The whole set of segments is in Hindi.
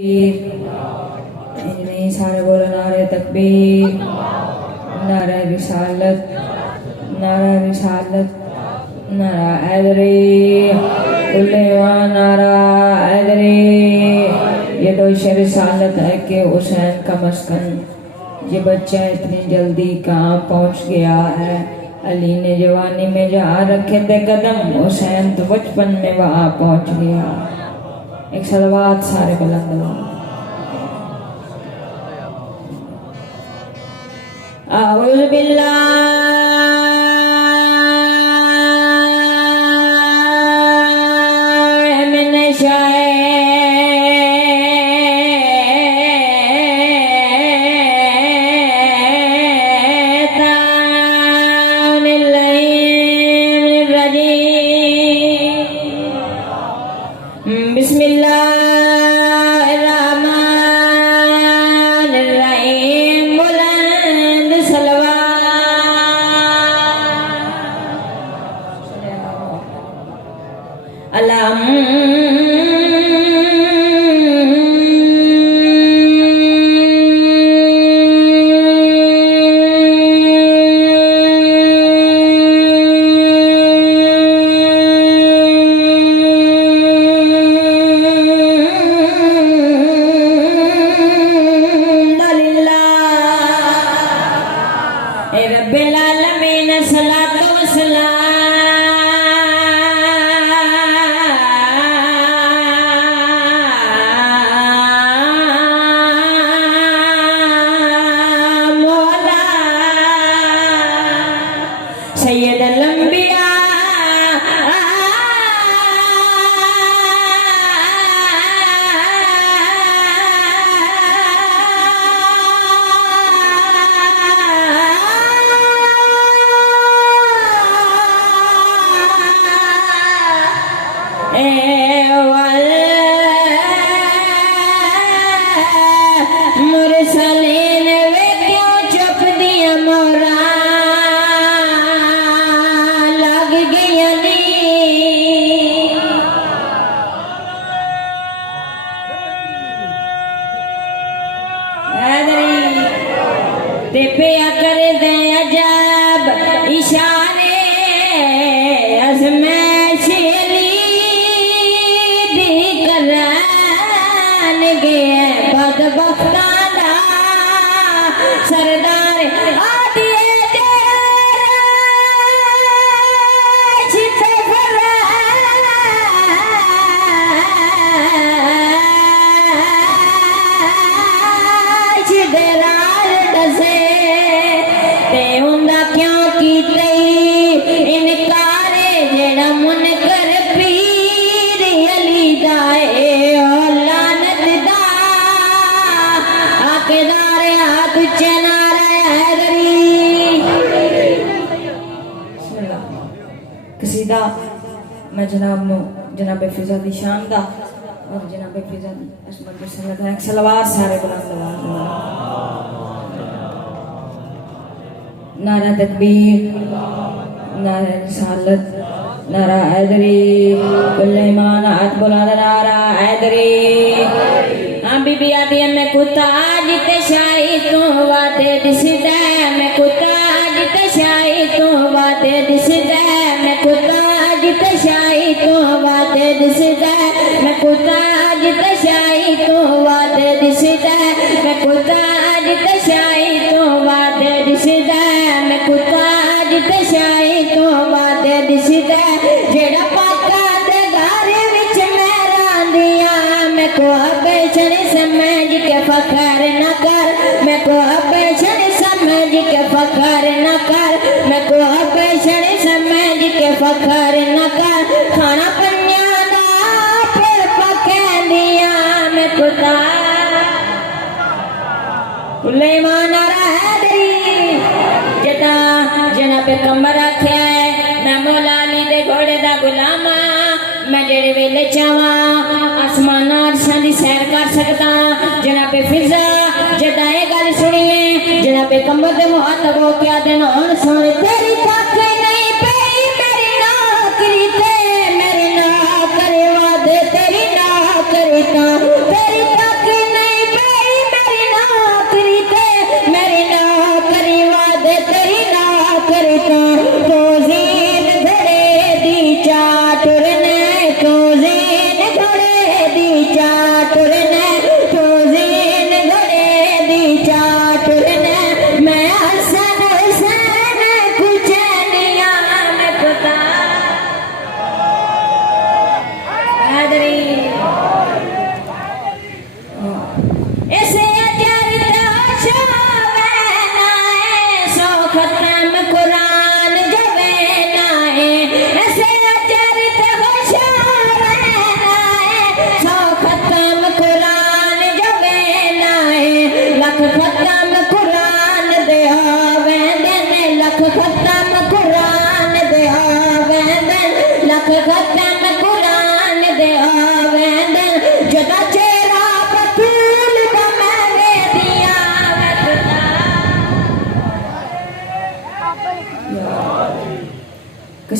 नहीं सारे बोलो नारे तकबीर, नारा रिसालत, नारा रिसालत, नारा हैदरी, उल्लेवान नारा हैदरी। ये तो शेर रिसालत है कि हुसैन का मस्कन, ये बच्चा इतनी जल्दी कहाँ पहुँच गया है। अली ने जवानी में जहाँ रखे थे कदम, हुसैन तो बचपन में वहाँ पहुँच गया। एक सलवात सारे बुलंद अऊज़ु बिल्लाहि मिनश शैतानिर रजीम। बिस्मिल्लाहिर रहमानिर रहीम। बुलंद सलवात। अलम रब्बिल आलमीन सलातो व सलाम अला सय्यदल अंबिया मुरसलीन वे क्यों चुप दिया मोरा लग गया नी। ते पिया कर दे अजब इशारे अज़मैश गए बदबख्ताना सरदार आदिए दसे ते उंदा क्यों कीते इनकारे जेड़ा मुन कर पीर अली दाए कसीदा मैं जनाब नो जनाब फिजा दी शान दा और जनाब फिजा दी असमत के संगत है। एक सलवात सारे बुलंद आवाज नारा तकबीर, नारा रिसालत, नारा हैदरी। कुल्ले ईमान हाथ बुलंद नारा हैदरी। हाँ बीबी आदि मैं कुत्ता जिते शाही तू वादे दिसदा मैं कुत्ता जिते शाही तू वादे दिसदा मैं कुत्ता जिते शाही तू वादे दिसदा मैं कुत्ता जिते शाही तू वादे दिसदा मैं कुत्ता जिते शाही तू वादे दिसदा मैं कुत्ता जिते शाही तू वादे दिसदा जेड़ा पाका दे घर विच मैं रांदिया मैं को बेचन समझ के फखर न कर मैं को बेचन समझ के फखर न कर मैं को बेचन समझ के फखर न कर खाना पन्या दा फिर पकैंदिया मैं कुत्ता कुल्ले ईमान नारा हैदरी। जदा जनाब कमर आख्या है मैं मौला अली दे घोड़े दा गुलामा मैं जेड़े वेले चावा आसमान अरशां दी सैर कर सकदा। जनाब फिजा जदा ये गल सुनिए जनाब कमर दे मुहातब हो क्या दिन हुण सुन तेरी तक नहीं पई मेरी नौकरी ते मेरी ना करे वादे तेरी ना करे ता तेरी तक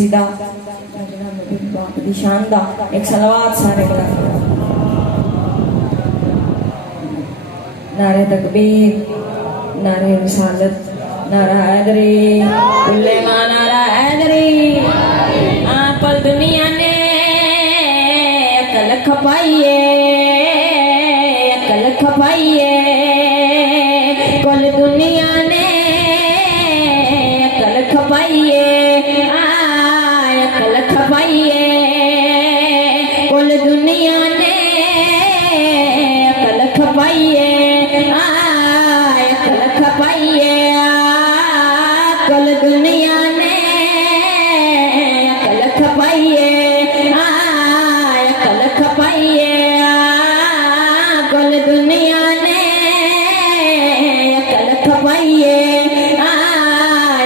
कसीदा बाप दी शान दा एक सलवात सारे गला नारे तकबीर नारे रिसालत नारा हैदरी कुल्ले मां नारा हैदरी आपल दुनिया ने अकल खपाइए कुल दुनिया ने अकल खपाइए अकल खपाइए कुल दुनिया ने अकल खपाइए अकल खपाइए कुल दुनिया ने अकल खपाइए अकल खपाइए कुल दुनिया ने अकल खपाइए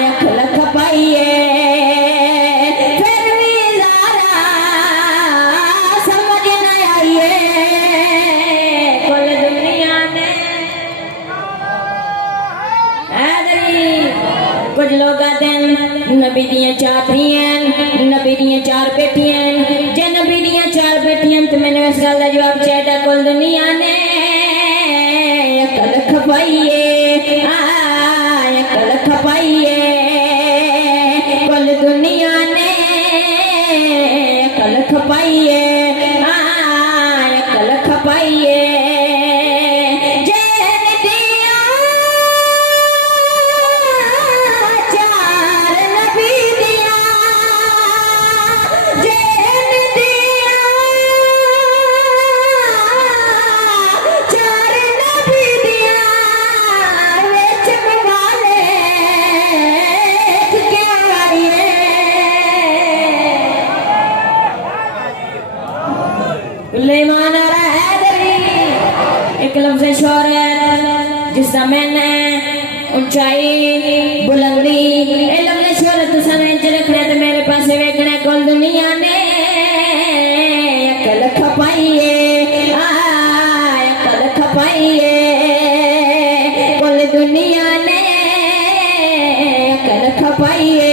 अकल खपाइए फिर भी ज़रा समझ न आइए कुल दुनिया ने हैदरी कुछ लोग आते हैं नबी दियां चार धियां नबी दियां चार बेटियां जे नबी दियां चार बेटियां तो मैंने इस गल का जवाब चाहिए कुल दुनिया ने अकल खपाइए अकल खपाइए कुल दुनिया ने अकल खपाइए अकल खपाइए एक लफ्ज़ शोहरत जिसका मैंने ऊंचाई बुलंदी ए लफ्ज़ शोहरत सामने च रखना तो मेरे पास वेखना कुल दुनिया ने अकल खपाइए अकल खपाइए कुल दुनिया ने अकल खपाइए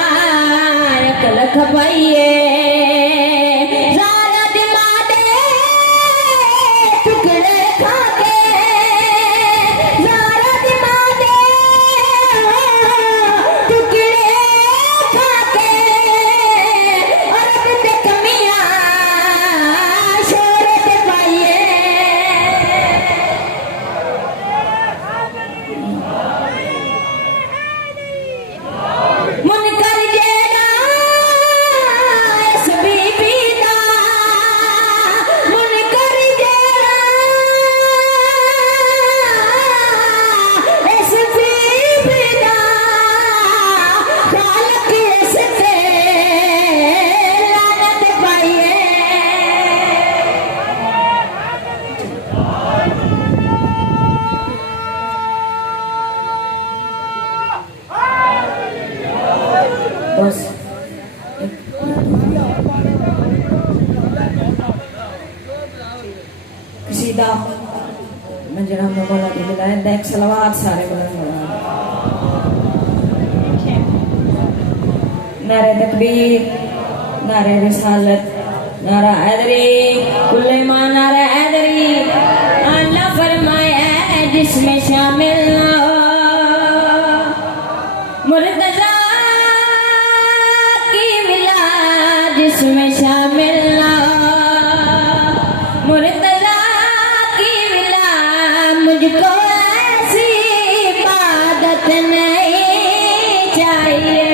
अकल खपाइए बस कसीदा मैं जरा मौला दी विलायत एक सलावत सारे बुलंद नारे तकबीर नारे रिसालत नारा हैदरी कुल्ले मां नारा हैदरी अल्लाह फरमाया जिसमें शामिल मुर्तज़ा जिसमें शामिल मुर्तज़ा की विला मुझको ऐसी इबादत नहीं चाहिए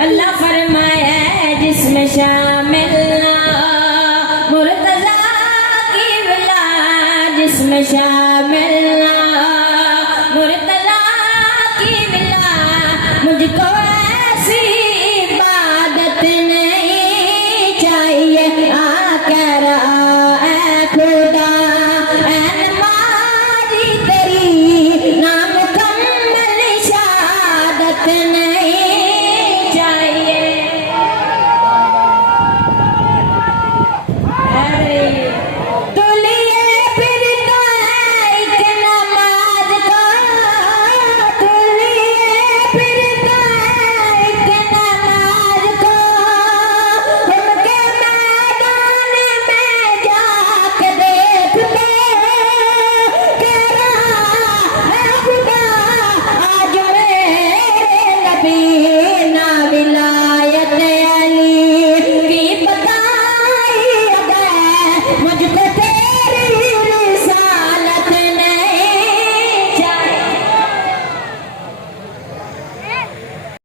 अल्लाह फरमाया जिसमें शामिल मुर्तज़ा की विला जिसमें शामिल